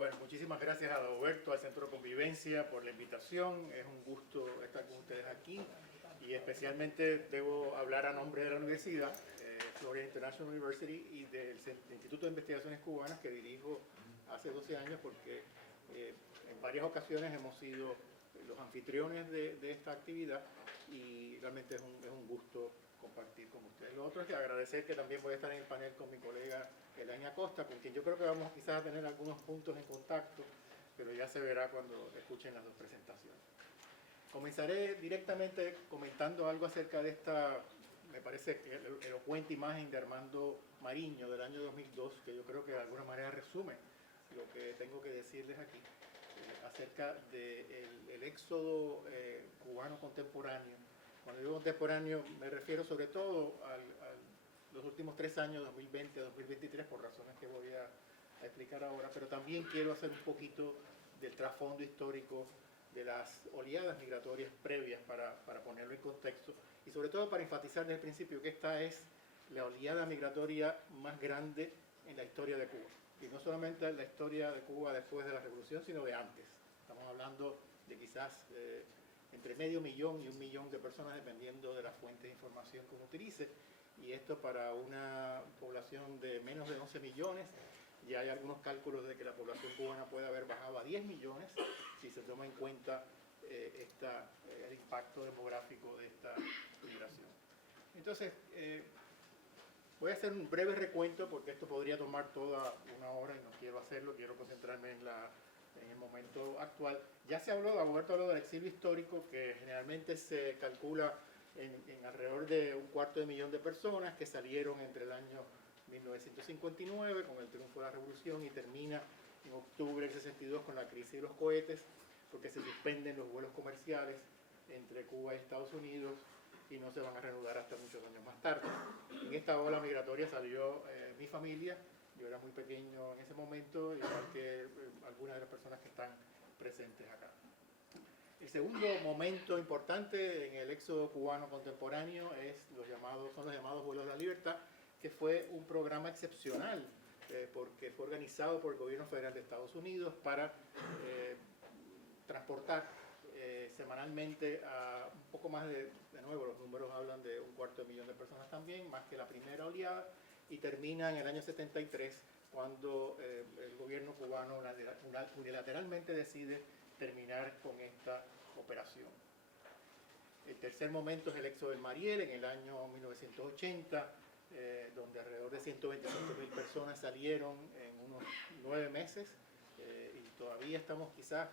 Bueno, muchísimas gracias a Adalberto, al Centro de Convivencia por la invitación. Es un gusto estar con ustedes aquí y especialmente debo hablar a nombre de la universidad, Florida International University, y del Instituto de Investigaciones Cubanas que dirijo hace 12 años porque en varias ocasiones hemos sido los anfitriones de esta actividad y realmente es un gusto compartir con ustedes. Lo otro es que agradecer que también voy a estar en el panel con mi colega Elaine Acosta, con quien yo creo que vamos quizás a tener algunos puntos en contacto, pero ya se verá cuando escuchen las dos presentaciones. Comenzaré directamente comentando algo acerca de esta, me parece, elocuente imagen de Armando Mariño del año 2002, que yo creo que de alguna manera resume lo que tengo que decirles aquí, acerca del éxodo cubano contemporáneo. Cuando digo contemporáneo me refiero sobre todo a los últimos 3 años, 2020 a 2023, por razones que voy a explicar ahora, pero también quiero hacer un poquito del trasfondo histórico de las oleadas migratorias previas para ponerlo en contexto y sobre todo para enfatizar desde el principio que esta es la oleada migratoria más grande en la historia de Cuba. Y no solamente en la historia de Cuba después de la revolución, sino de antes. Estamos hablando de quizás entre medio millón y 1 millón de personas, dependiendo de la fuente de información que uno utilice. Y esto para una población de menos de 11 millones. Ya hay algunos cálculos de que la población cubana puede haber bajado a 10 millones si se toma en cuenta el impacto demográfico de esta migración. Entonces, voy a hacer un breve recuento porque esto podría tomar toda 1 hora y no quiero hacerlo, quiero concentrarme en el momento actual. Ya se habló, Adalberto habló del exilio histórico, que generalmente se calcula en alrededor de 250.000 de personas que salieron entre el año 1959 con el triunfo de la revolución y termina en octubre del 62 con la crisis de los cohetes, porque se suspenden los vuelos comerciales entre Cuba y Estados Unidos y no se van a reanudar hasta muchos años más tarde. En esta ola migratoria salió mi familia. Yo era muy pequeño en ese momento, igual que algunas de las personas que están presentes acá. El segundo momento importante en el éxodo cubano contemporáneo son los llamados vuelos de la libertad, que fue un programa excepcional porque fue organizado por el gobierno federal de Estados Unidos para transportar semanalmente a un poco más de nuevo los números hablan de 250.000 de personas también, más que la primera oleada, y termina en el año 73 cuando el gobierno cubano unilateralmente decide terminar con esta operación. El tercer momento es el éxodo del Mariel en el año 1980, donde alrededor de 125.000 personas salieron en unos 9 meses y todavía estamos quizás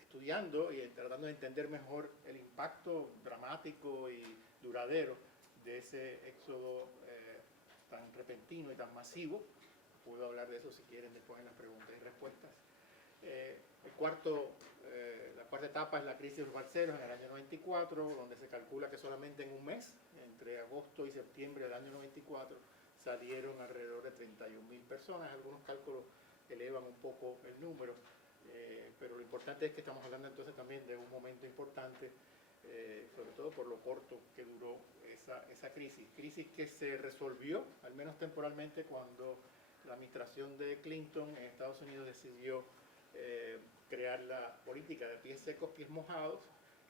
estudiando y tratando de entender mejor el impacto dramático y duradero de ese éxodo tan repentino y tan masivo. Puedo hablar de eso si quieren después en las preguntas y respuestas. La cuarta etapa es la crisis de los balseros en el año 94, donde se calcula que solamente en un mes, entre agosto y septiembre del año 94, salieron alrededor de 31.000 personas. Algunos cálculos elevan un poco el número, pero lo importante es que estamos hablando entonces también de un momento importante, sobre todo por lo corto que duró esa crisis que se resolvió, al menos temporalmente, cuando la administración de Clinton en Estados Unidos decidió crear la política de pies secos, pies mojados,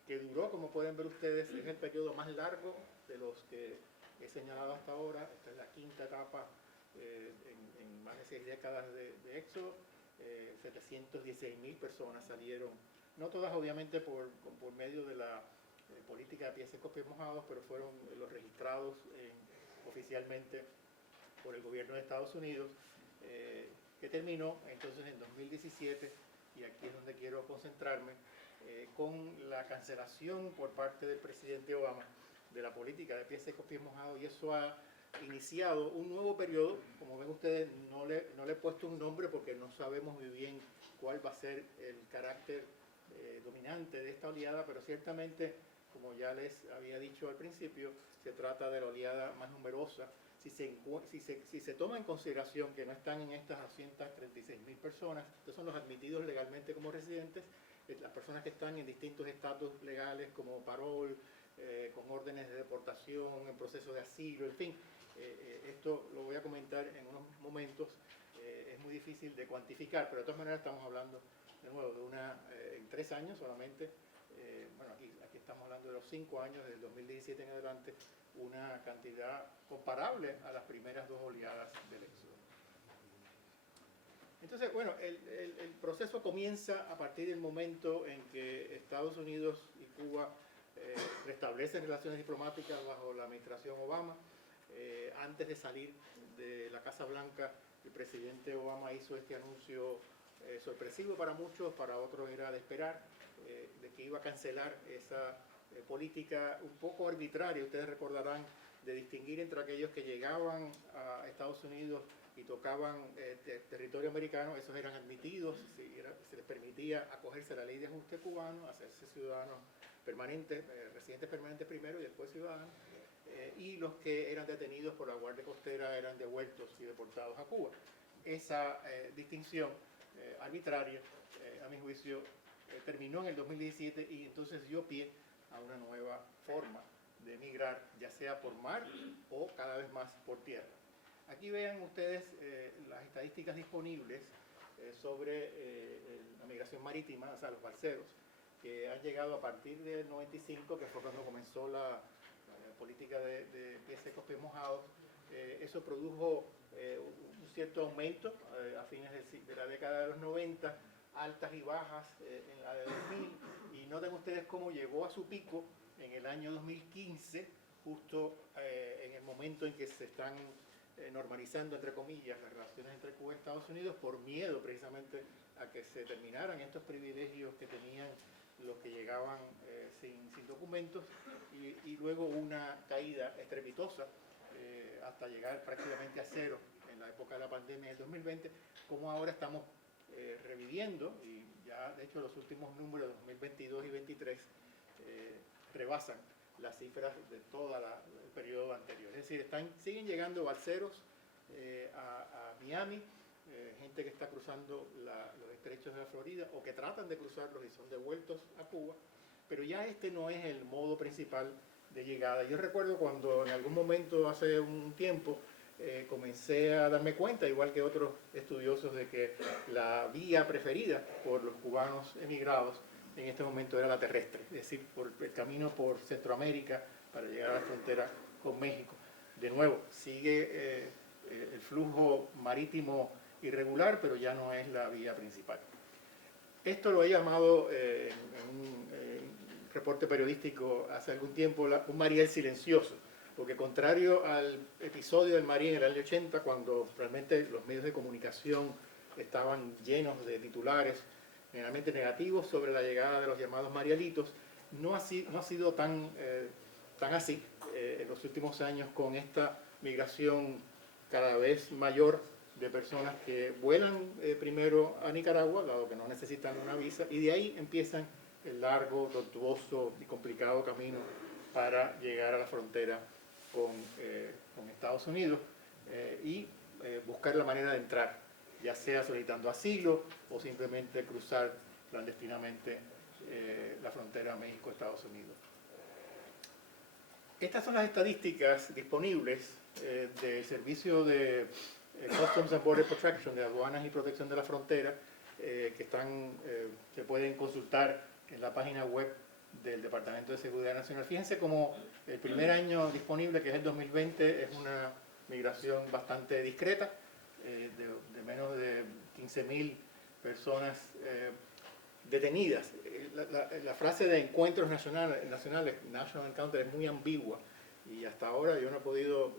que duró, como pueden ver ustedes, es el periodo más largo de los que he señalado hasta ahora. Esta es la quinta etapa en más de 6 décadas de éxodo. 716.000 personas salieron, no todas obviamente por medio de la política de pies secos, pies mojados, pero fueron los registrados oficialmente por el gobierno de Estados Unidos, que terminó entonces en 2017, y aquí es donde quiero concentrarme, con la cancelación por parte del presidente Obama de la política de pies secos, pies mojados, y eso ha iniciado un nuevo periodo. Como ven ustedes, no le he puesto un nombre porque no sabemos muy bien cuál va a ser el carácter dominante de esta oleada, pero ciertamente, como ya les había dicho al principio, se trata de la oleada más numerosa. Si se toma en consideración que no están en estas 236.000 personas, estos son los admitidos legalmente como residentes, las personas que están en distintos estatus legales como parol, con órdenes de deportación, en proceso de asilo, en fin, esto lo voy a comentar en unos momentos. Es muy difícil de cuantificar, pero de todas maneras estamos hablando de nuevo de en 3 años solamente, bueno, aquí estamos hablando de los 5 años, del 2017 en adelante, una cantidad comparable a las primeras 2 oleadas del éxodo. Entonces, bueno, el proceso comienza a partir del momento en que Estados Unidos y Cuba restablecen relaciones diplomáticas bajo la administración Obama. Antes de salir de la Casa Blanca, el presidente Obama hizo este anuncio sorpresivo para muchos, para otros era de esperar, de que iba a cancelar esa política un poco arbitraria, ustedes recordarán, de distinguir entre aquellos que llegaban a Estados Unidos y tocaban territorio americano. Esos eran admitidos, se les permitía acogerse a la ley de ajuste cubano, hacerse ciudadanos permanentes, residentes permanentes primero y después ciudadanos, y los que eran detenidos por la Guardia Costera eran devueltos y deportados a Cuba. Esa distinción arbitraria, a mi juicio, terminó en el 2017 y entonces dio pie a una nueva forma de emigrar, ya sea por mar o cada vez más por tierra. Aquí vean ustedes las estadísticas disponibles sobre la migración marítima, o sea, los balseros, que han llegado a partir del 95, que fue cuando comenzó la política de pies secos, pies mojados. Eso produjo un cierto aumento a fines de la década de los 90, altas y bajas en la de 2000, y noten ustedes cómo llegó a su pico en el año 2015, justo en el momento en que se están normalizando, entre comillas, las relaciones entre Cuba y Estados Unidos, por miedo precisamente a que se terminaran estos privilegios que tenían los que llegaban sin documentos, y luego una caída estrepitosa hasta llegar prácticamente a cero en la época de la pandemia del 2020, como ahora estamos reviviendo, y ya de hecho los últimos números de 2022 y 2023 rebasan las cifras de todo el periodo anterior. Es decir, siguen llegando balseros a Miami, gente que está cruzando los estrechos de la Florida o que tratan de cruzarlos y son devueltos a Cuba, pero ya este no es el modo principal de llegada. Yo recuerdo cuando en algún momento hace un tiempo comencé a darme cuenta, igual que otros estudiosos, de que la vía preferida por los cubanos emigrados en este momento era la terrestre, es decir, por el camino por Centroamérica para llegar a la frontera con México. De nuevo, sigue el flujo marítimo irregular, pero ya no es la vía principal. Esto lo he llamado en un reporte periodístico hace algún tiempo un Mariel silencioso, porque contrario al episodio del Mariel en el año 80, cuando realmente los medios de comunicación estaban llenos de titulares generalmente negativos sobre la llegada de los llamados Marielitos, no ha sido tan así en los últimos años, con esta migración cada vez mayor de personas que vuelan primero a Nicaragua, dado que no necesitan una visa, y de ahí empiezan el largo, tortuoso y complicado camino para llegar a la frontera con Estados Unidos y buscar la manera de entrar, ya sea solicitando asilo o simplemente cruzar clandestinamente la frontera México-Estados Unidos. Estas son las estadísticas disponibles del Servicio de Customs and Border Protection, de aduanas y protección de la frontera, que se pueden consultar en la página web del Departamento de Seguridad Nacional. Fíjense cómo el primer año disponible, que es el 2020, es una migración bastante discreta, de menos de 15.000 personas detenidas. La frase de encuentros nacionales, National Encounter, es muy ambigua y hasta ahora yo no he podido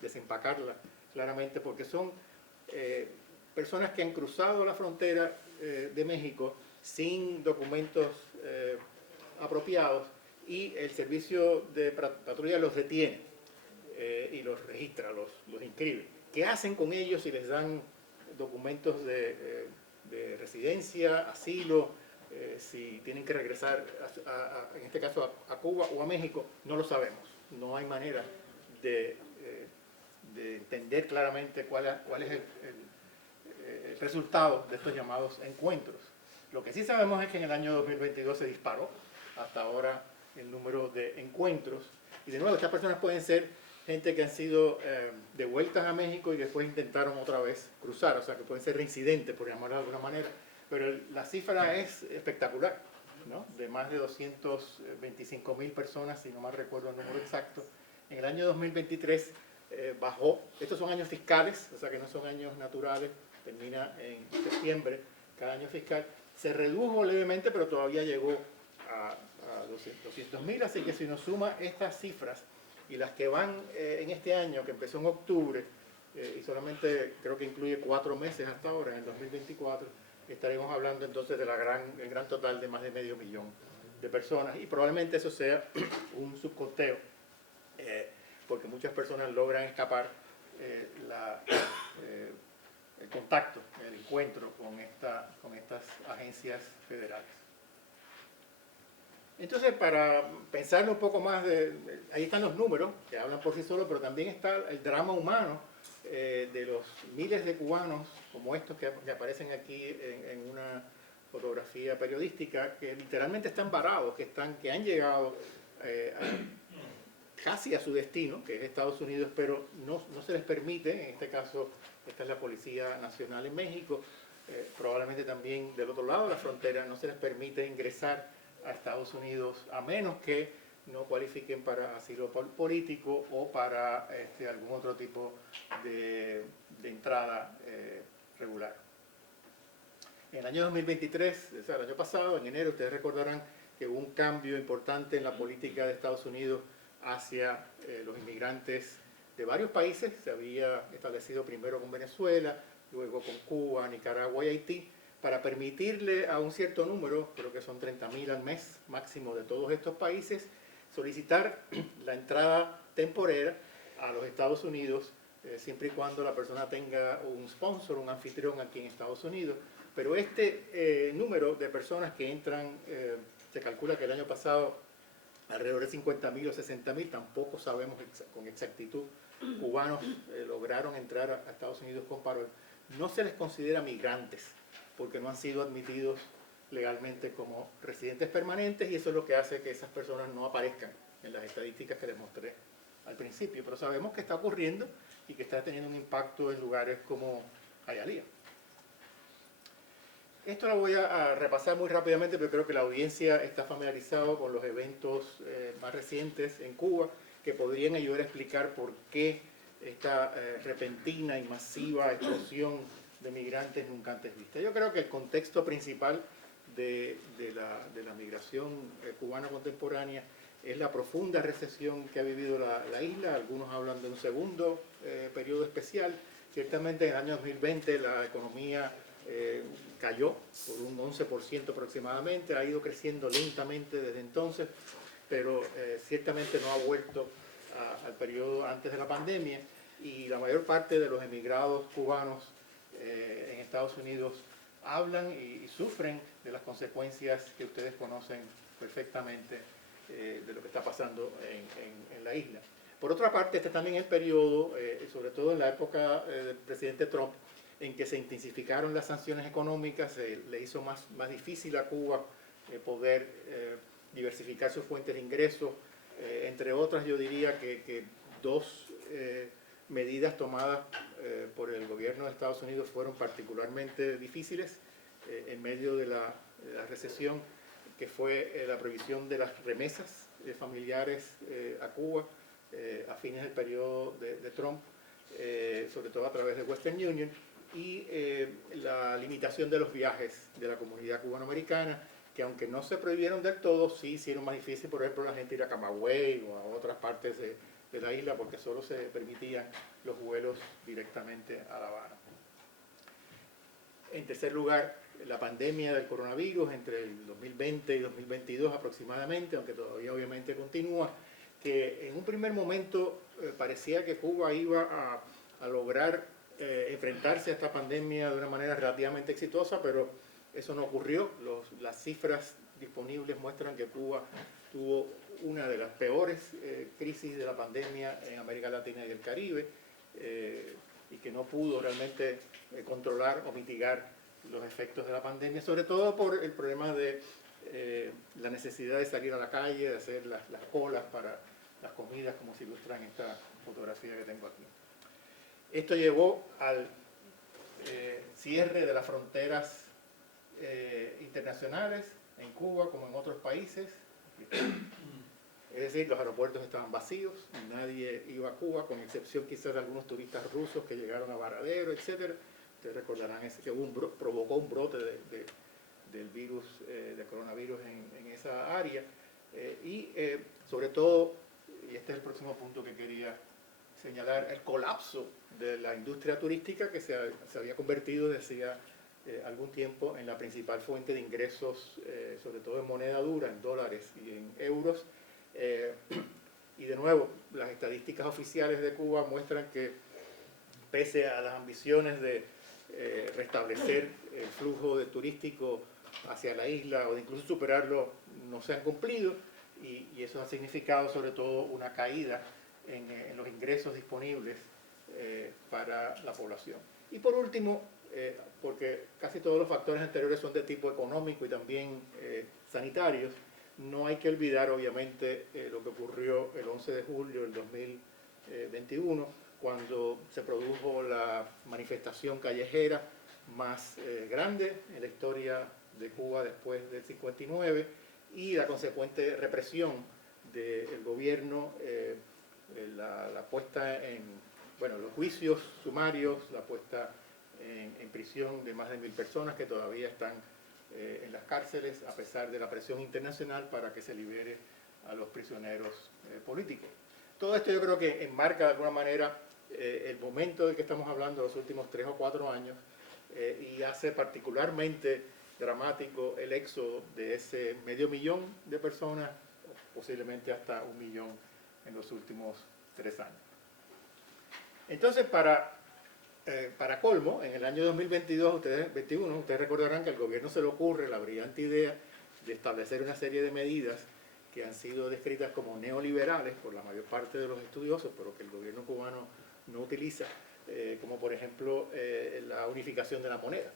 desempacarla claramente, porque son personas que han cruzado la frontera de México sin documentos apropiados, y el servicio de patrulla los detiene y los registra, los inscribe. ¿Qué hacen con ellos si les dan documentos de residencia, asilo, si tienen que regresar, en este caso a Cuba o a México? No lo sabemos. No hay manera de entender claramente cuál es el resultado de estos llamados encuentros. Lo que sí sabemos es que en el año 2022 se disparó hasta ahora el número de encuentros, y de nuevo estas personas pueden ser gente que han sido devueltas a México y después intentaron otra vez cruzar, o sea que pueden ser reincidentes, por llamarlo de alguna manera, pero la cifra es espectacular, ¿no? De más de 225.000 personas, si no mal recuerdo el número exacto. En el año 2023 bajó, estos son años fiscales, o sea que no son años naturales, termina en septiembre cada año fiscal, se redujo levemente, pero todavía llegó a 200.000, así que si uno suma estas cifras y las que van en este año, que empezó en octubre, y solamente creo que incluye 4 meses hasta ahora, en el 2024, estaremos hablando entonces del gran total de más de 500.000 de personas, y probablemente eso sea un subconteo, porque muchas personas logran escapar el contacto, el encuentro con estas agencias federales. Entonces, para pensarlo un poco más, ahí están los números, que hablan por sí solos, pero también está el drama humano de los miles de cubanos, como estos que aparecen aquí en una fotografía periodística, que literalmente están varados, que han llegado casi a su destino, que es Estados Unidos, pero no se les permite, en este caso, esta es la Policía Nacional en México, probablemente también del otro lado de la frontera, no se les permite ingresar a Estados Unidos a menos que no cualifiquen para asilo político o para algún otro tipo de entrada regular. En el año 2023, o sea, el año pasado, en enero, ustedes recordarán que hubo un cambio importante en la política de Estados Unidos hacia los inmigrantes de varios países. Se había establecido primero con Venezuela, luego con Cuba, Nicaragua y Haití, para permitirle a un cierto número, creo que son 30.000 al mes máximo de todos estos países, solicitar la entrada temporera a los Estados Unidos, siempre y cuando la persona tenga un sponsor, un anfitrión aquí en Estados Unidos. Pero este número de personas que entran, se calcula que el año pasado alrededor de 50.000 o 60.000, tampoco sabemos con exactitud, cubanos lograron entrar a Estados Unidos con parol. No se les considera migrantes, porque no han sido admitidos legalmente como residentes permanentes, y eso es lo que hace que esas personas no aparezcan en las estadísticas que les mostré al principio. Pero sabemos que está ocurriendo y que está teniendo un impacto en lugares como Hialeah. Esto lo voy a repasar muy rápidamente, pero creo que la audiencia está familiarizada con los eventos más recientes en Cuba, que podrían ayudar a explicar por qué esta repentina y masiva explosión de migrantes nunca antes vista. Yo creo que el contexto principal de la migración cubana contemporánea es la profunda recesión que ha vivido la isla. Algunos hablan de un segundo periodo especial. Ciertamente en el año 2020 la economía cayó por un 11% aproximadamente, ha ido creciendo lentamente desde entonces, pero ciertamente no ha vuelto al periodo antes de la pandemia, y la mayor parte de los emigrados cubanos en Estados Unidos hablan y sufren de las consecuencias que ustedes conocen perfectamente de lo que está pasando en la isla. Por otra parte, este también es el periodo, sobre todo en la época del presidente Trump, en que se intensificaron las sanciones económicas, le hizo más difícil a Cuba poder diversificar sus fuentes de ingresos. Entre otras, yo diría que dos medidas tomadas por el gobierno de Estados Unidos fueron particularmente difíciles en medio de la recesión, que fue la prohibición de las remesas familiares a Cuba a fines del periodo de Trump, sobre todo a través de Western Union, y la limitación de los viajes de la comunidad cubanoamericana, que aunque no se prohibieron del todo, sí hicieron más difícil, por ejemplo, la gente ir a Camagüey o a otras partes de la isla, porque solo se permitían los vuelos directamente a La Habana. En tercer lugar, la pandemia del coronavirus entre el 2020 y 2022 aproximadamente, aunque todavía obviamente continúa, que en un primer momento parecía que Cuba iba a lograr enfrentarse a esta pandemia de una manera relativamente exitosa, pero eso no ocurrió. Las cifras disponibles muestran que Cuba tuvo una de las peores crisis de la pandemia en América Latina y el Caribe, y que no pudo realmente controlar o mitigar los efectos de la pandemia, sobre todo por el problema de la necesidad de salir a la calle, de hacer las colas para las comidas, como se ilustra en esta fotografía que tengo aquí. Esto llevó al cierre de las fronteras internacionales en Cuba como en otros países. Es decir, los aeropuertos estaban vacíos, nadie iba a Cuba, con excepción quizás de algunos turistas rusos que llegaron a Varadero, etc. Ustedes recordarán que provocó un brote del virus, del coronavirus en esa área. Y sobre todo, y este es el próximo punto que quería señalar, el colapso de la industria turística que se había convertido desde hacía algún tiempo en la principal fuente de ingresos, sobre todo en moneda dura, en dólares y en euros. Y de nuevo, las estadísticas oficiales de Cuba muestran que pese a las ambiciones de restablecer el flujo de turístico hacia la isla o de incluso superarlo, no se han cumplido, y eso ha significado sobre todo una caída en los ingresos disponibles para la población. Y por último, porque casi todos los factores anteriores son de tipo económico y también sanitarios, no hay que olvidar obviamente lo que ocurrió el 11 de julio del 2021, cuando se produjo la manifestación callejera más grande en la historia de Cuba después del 59, y la consecuente represión del gobierno, la puesta en, bueno, los juicios sumarios, la puesta en prisión de más de 1000 personas que todavía están en las cárceles, a pesar de la presión internacional para que se libere a los prisioneros políticos. Todo esto yo creo que enmarca de alguna manera el momento del que estamos hablando, los últimos 3 o 4 años, y hace particularmente dramático el éxodo de ese 500.000 de personas, posiblemente hasta 1 millón en los últimos 3 años. Entonces, para colmo, en el año 2021, ustedes recordarán que al gobierno se le ocurre la brillante idea de establecer una serie de medidas que han sido descritas como neoliberales por la mayor parte de los estudiosos, pero que el gobierno cubano no utiliza, como por ejemplo la unificación de la moneda,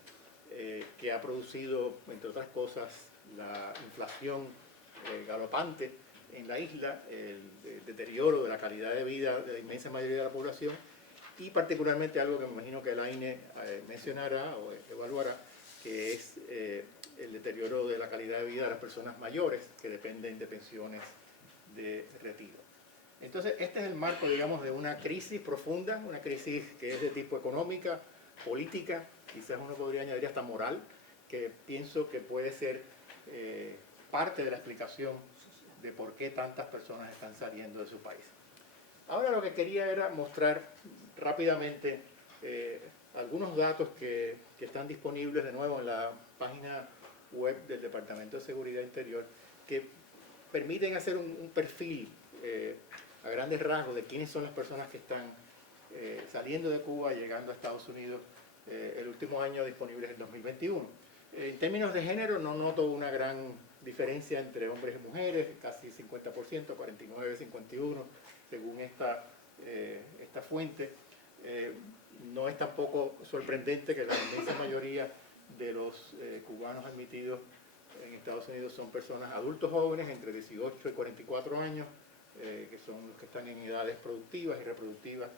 que ha producido, entre otras cosas, la inflación galopante en la isla, el deterioro de la calidad de vida de la inmensa mayoría de la población, y particularmente algo que me imagino que el AINE mencionará o evaluará, que es el deterioro de la calidad de vida de las personas mayores que dependen de pensiones de retiro. Entonces, este es el marco, digamos, de una crisis profunda, una crisis que es de tipo económica, política, quizás uno podría añadir hasta moral, que pienso que puede ser parte de la explicación de por qué tantas personas están saliendo de su país. Ahora lo que quería era mostrar rápidamente algunos datos que están disponibles de nuevo en la página web del Departamento de Seguridad Interior, que permiten hacer un perfil a grandes rasgos de quiénes son las personas que están saliendo de Cuba, llegando a Estados Unidos el último año, disponibles en 2021. En términos de género no noto una gran diferencia entre hombres y mujeres, casi 50%, 49, 51, según esta fuente. No es tampoco sorprendente que la inmensa mayoría de los cubanos admitidos en Estados Unidos son personas adultos jóvenes entre 18 y 44 años, que son los que están en edades productivas y reproductivas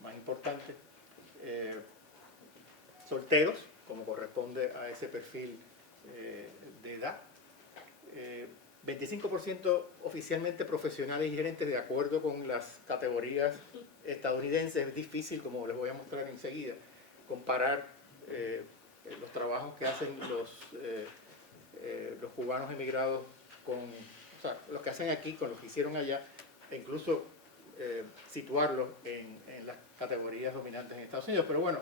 más importantes, solteros, como corresponde a ese perfil de edad, 25% oficialmente profesionales y gerentes de acuerdo con las categorías estadounidenses. Es difícil, como les voy a mostrar enseguida, comparar los trabajos que hacen los cubanos emigrados con, o sea, los que hacen aquí con los que hicieron allá, e incluso situarlos en las categorías dominantes en Estados Unidos. Pero bueno,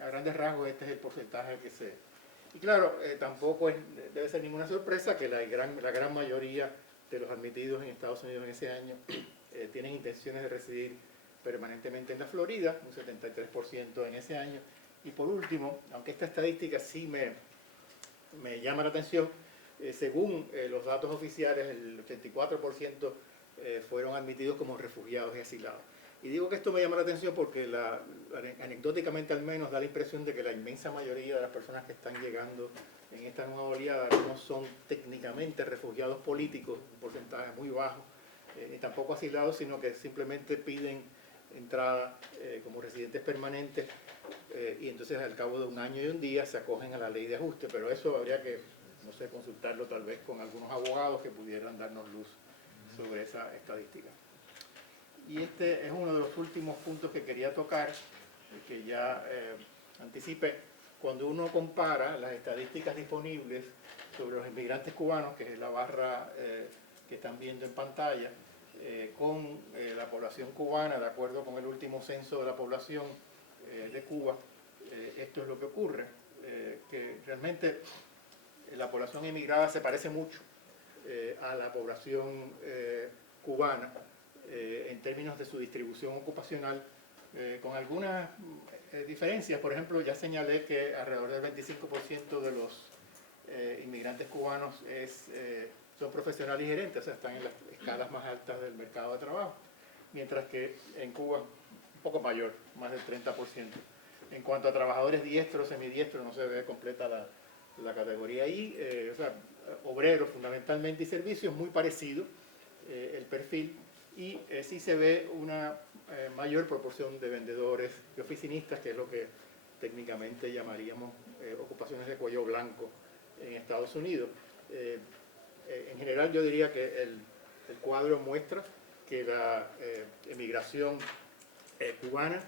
a grandes rasgos este es el porcentaje que se... Y claro, tampoco debe ser ninguna sorpresa que la gran mayoría de los admitidos en Estados Unidos en ese año tienen intenciones de residir permanentemente en la Florida, un 73% en ese año. Y por último, aunque esta estadística sí me llama la atención, según los datos oficiales, el 84% fueron admitidos como refugiados y asilados. Y digo que esto me llama la atención porque anecdóticamente al menos da la impresión de que la inmensa mayoría de las personas que están llegando en esta nueva oleada no son técnicamente refugiados políticos, un porcentaje muy bajo, ni tampoco asilados, sino que simplemente piden entrada como residentes permanentes y entonces al cabo de un año y un día se acogen a la ley de ajuste, pero eso habría que, no sé, consultarlo tal vez con algunos abogados que pudieran darnos luz sobre esa estadística. Y este es uno de los últimos puntos que quería tocar, que ya anticipé. Cuando uno compara las estadísticas disponibles sobre los inmigrantes cubanos, que es la barra que están viendo en pantalla, con la población cubana, de acuerdo con el último censo de la población de Cuba, esto es lo que ocurre, que realmente la población inmigrada se parece mucho a la población cubana en términos de su distribución ocupacional, con algunas diferencias. Por ejemplo, ya señalé que alrededor del 25% de los inmigrantes cubanos son profesionales y gerentes, o sea, están en las escalas más altas del mercado de trabajo, mientras que en Cuba un poco mayor, más del 30%. En cuanto a trabajadores diestros, semidiestros, no se ve completa la categoría ahí, o sea, obreros fundamentalmente y servicios, muy parecido el perfil, y sí se ve una mayor proporción de vendedores y oficinistas, que es lo que técnicamente llamaríamos ocupaciones de cuello blanco en Estados Unidos. En general yo diría que el cuadro muestra que la emigración cubana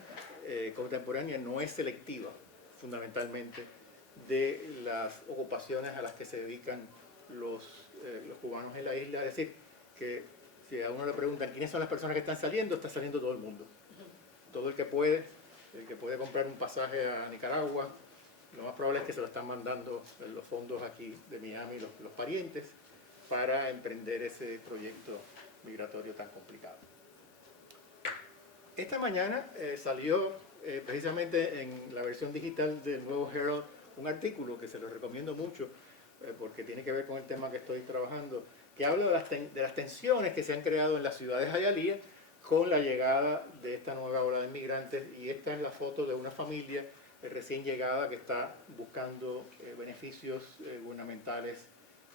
contemporánea no es selectiva, fundamentalmente, de las ocupaciones a las que se dedican los cubanos en la isla. Es decir, que si a uno le preguntan quiénes son las personas que están saliendo, está saliendo todo el mundo. Todo el que puede comprar un pasaje a Nicaragua, lo más probable es que se lo están mandando en los fondos aquí de Miami, los parientes, para emprender ese proyecto migratorio tan complicado. Esta mañana salió precisamente en la versión digital del Nuevo Herald un artículo que se lo recomiendo mucho porque tiene que ver con el tema que estoy trabajando, que habla de las tensiones que se han creado en la ciudad de Hialeah con la llegada de esta nueva ola de inmigrantes, y esta es la foto de una familia recién llegada que está buscando beneficios gubernamentales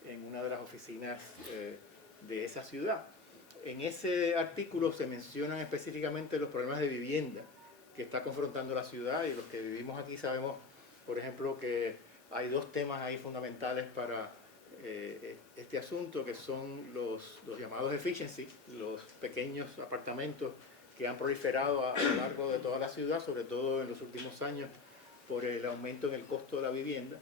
en una de las oficinas de esa ciudad. En ese artículo se mencionan específicamente los problemas de vivienda que está confrontando la ciudad, y los que vivimos aquí sabemos, por ejemplo, que hay dos temas ahí fundamentales para este asunto, que son los llamados efficiency, los pequeños apartamentos que han proliferado a lo largo de toda la ciudad, sobre todo en los últimos años por el aumento en el costo de la vivienda.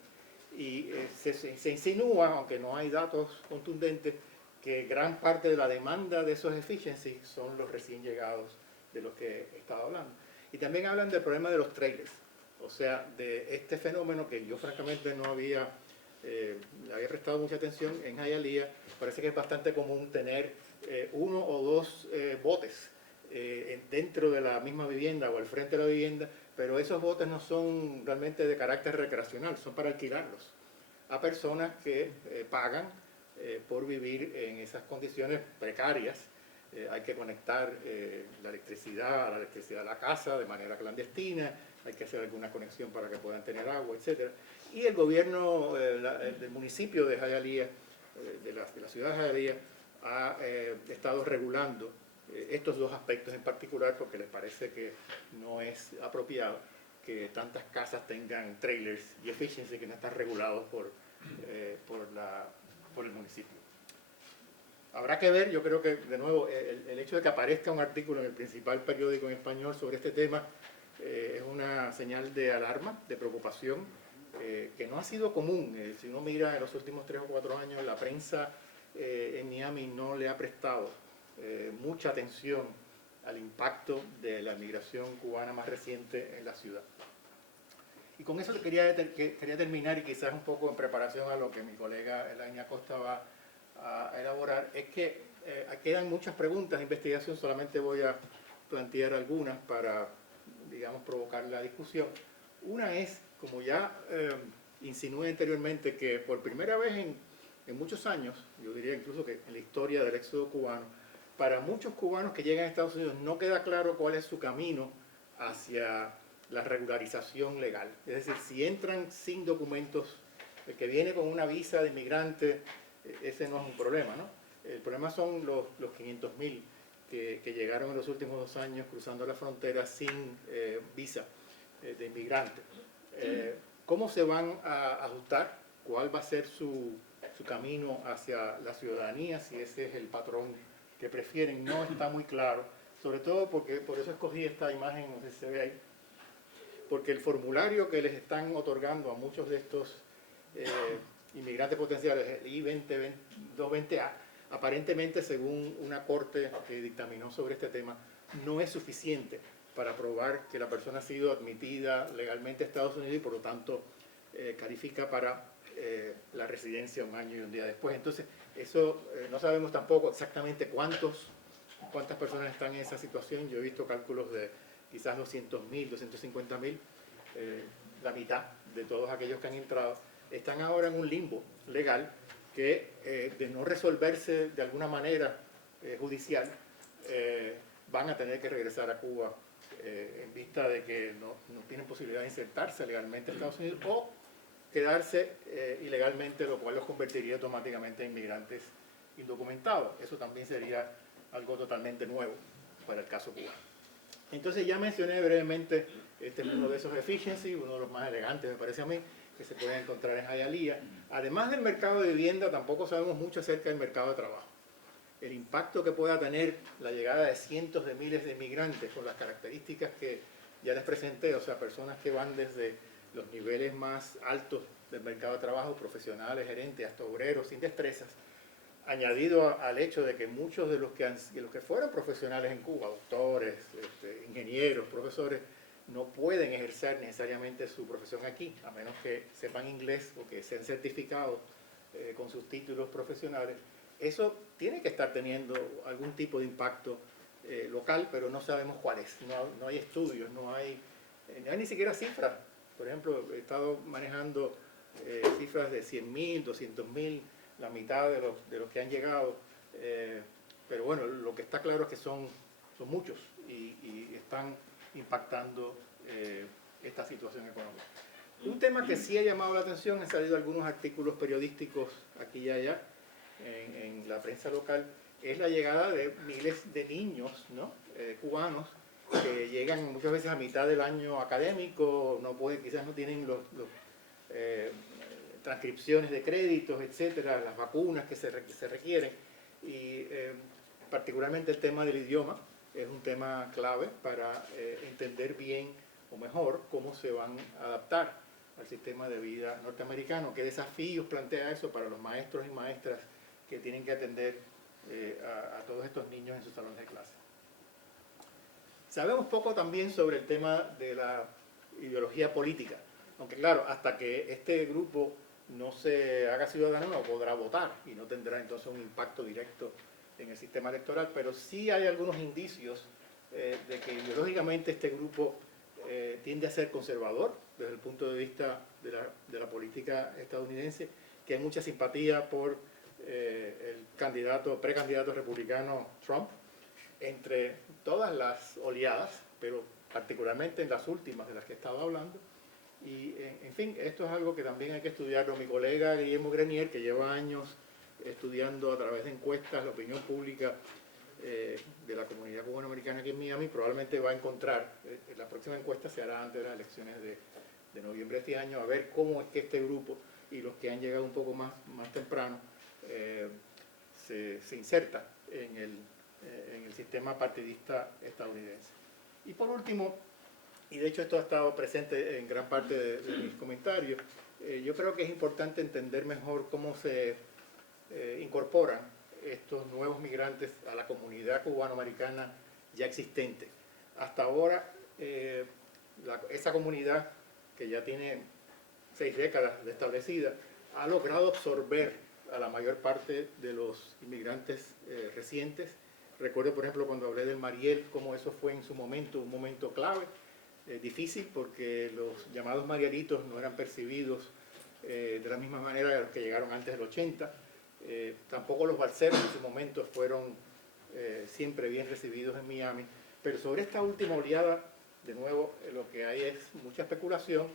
Y se insinúa, aunque no hay datos contundentes, que gran parte de la demanda de esos efficiency son los recién llegados de los que he estado hablando. Y también hablan del problema de los trailers, o sea, de este fenómeno que yo francamente no había prestado mucha atención en Hialeah. Parece que es bastante común tener uno o dos botes dentro de la misma vivienda o al frente de la vivienda, pero esos botes no son realmente de carácter recreacional, son para alquilarlos a personas que pagan por vivir en esas condiciones precarias. Hay que conectar la electricidad a la casa de manera clandestina, hay que hacer alguna conexión para que puedan tener agua, etc. Y el gobierno del municipio de Hialeah, de la ciudad de Hialeah, ha estado regulando estos dos aspectos en particular, porque les parece que no es apropiado que tantas casas tengan trailers y efficiency que no están regulados por el municipio. Habrá que ver, yo creo que, de nuevo, el hecho de que aparezca un artículo en el principal periódico en español sobre este tema es una señal de alarma, de preocupación, que no ha sido común. Si uno mira en los últimos 3 o 4 años, la prensa en Miami no le ha prestado mucha atención al impacto de la migración cubana más reciente en la ciudad. Y con eso quería terminar, y quizás un poco en preparación a lo que mi colega Elaine Acosta va a elaborar, es que quedan muchas preguntas de investigación. Solamente voy a plantear algunas para, digamos, provocar la discusión. Una es, como ya insinué anteriormente, que por primera vez en muchos años, yo diría incluso que en la historia del éxodo cubano, para muchos cubanos que llegan a Estados Unidos no queda claro cuál es su camino hacia la regularización legal. Es decir, si entran sin documentos, el que viene con una visa de inmigrante, ese no es un problema, ¿no? El problema son los 500.000 que llegaron en los últimos 2 años cruzando la frontera sin visa de inmigrantes. ¿Cómo se van a ajustar? ¿Cuál va a ser su camino hacia la ciudadanía? Si ese es el patrón que prefieren, no está muy claro. Sobre todo porque, por eso escogí esta imagen, no sé si se ve ahí, porque el formulario que les están otorgando a muchos de estos inmigrantes potenciales, el I-220A, aparentemente, según una corte que dictaminó sobre este tema, no es suficiente para probar que la persona ha sido admitida legalmente a Estados Unidos y por lo tanto califica para la residencia 1 año y 1 día después. Entonces, eso no sabemos tampoco exactamente cuántas personas están en esa situación. Yo he visto cálculos de quizás 200.000, 250.000, la mitad de todos aquellos que han entrado, están ahora en un limbo legal que de no resolverse de alguna manera judicial, van a tener que regresar a Cuba en vista de que no tienen posibilidad de insertarse legalmente en Estados Unidos o quedarse ilegalmente, lo cual los convertiría automáticamente en inmigrantes indocumentados. Eso también sería algo totalmente nuevo para el caso cubano. Entonces ya mencioné brevemente, este es uno de esos efficiency, uno de los más elegantes me parece a mí, que se pueden encontrar en Hialeah. Además del mercado de vivienda, tampoco sabemos mucho acerca del mercado de trabajo. El impacto que pueda tener la llegada de cientos de miles de inmigrantes con las características que ya les presenté, o sea, personas que van desde los niveles más altos del mercado de trabajo, profesionales, gerentes, hasta obreros sin destrezas, añadido al hecho de que muchos de los que fueron profesionales en Cuba, doctores, ingenieros, profesores, no pueden ejercer necesariamente su profesión aquí, a menos que sepan inglés o que sean certificados con sus títulos profesionales. Eso tiene que estar teniendo algún tipo de impacto local, pero no sabemos cuál es. No hay estudios, no hay ni siquiera cifras. Por ejemplo, he estado manejando cifras de 100.000, 200.000, la mitad de los que han llegado. Pero bueno, lo que está claro es que son muchos y están impactando esta situación económica. Un tema que sí ha llamado la atención, han salido algunos artículos periodísticos aquí y allá en la prensa local, es la llegada de miles de niños, ¿no? Cubanos que llegan muchas veces a mitad del año académico, quizás no tienen los transcripciones de créditos, etcétera, las vacunas que se requieren, y particularmente el tema del idioma es un tema clave para entender bien o mejor cómo se van a adaptar al sistema de vida norteamericano. ¿Qué desafíos plantea eso para los maestros y maestras que tienen que atender a todos estos niños en sus salones de clase? Sabemos poco también sobre el tema de la ideología política, aunque claro, hasta que este grupo no se haga ciudadano no podrá votar y no tendrá entonces un impacto directo en el sistema electoral, pero sí hay algunos indicios de que ideológicamente este grupo tiende a ser conservador desde el punto de vista de la política estadounidense, que hay mucha simpatía por el precandidato republicano Trump, entre todas las oleadas, pero particularmente en las últimas de las que he estado hablando. Y en fin, esto es algo que también hay que estudiarlo. Mi colega Guillermo Grenier, que lleva años estudiando a través de encuestas la opinión pública de la comunidad cubanoamericana aquí en Miami, probablemente va a encontrar, la próxima encuesta se hará antes de las elecciones de noviembre de este año, a ver cómo es que este grupo y los que han llegado un poco más temprano se inserta en el sistema partidista estadounidense. Y por último, y de hecho esto ha estado presente en gran parte de mis comentarios, yo creo que es importante entender mejor cómo se incorporan estos nuevos migrantes a la comunidad cubanoamericana ya existente. Hasta ahora, esa comunidad, que ya tiene 6 décadas de establecida, ha logrado absorber a la mayor parte de los inmigrantes recientes. Recuerdo, por ejemplo, cuando hablé del Mariel, cómo eso fue en su momento un momento clave, difícil, porque los llamados marielitos no eran percibidos de la misma manera que los que llegaron antes del 80. Tampoco los balseros en su momento fueron siempre bien recibidos en Miami. Pero sobre esta última oleada, de nuevo, lo que hay es mucha especulación,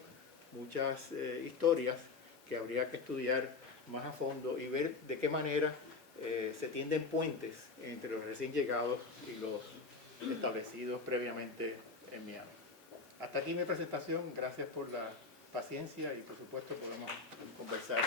muchas historias que habría que estudiar más a fondo y ver de qué manera se tienden puentes entre los recién llegados y los establecidos previamente en Miami. Hasta aquí mi presentación, gracias por la paciencia y por supuesto podemos conversar.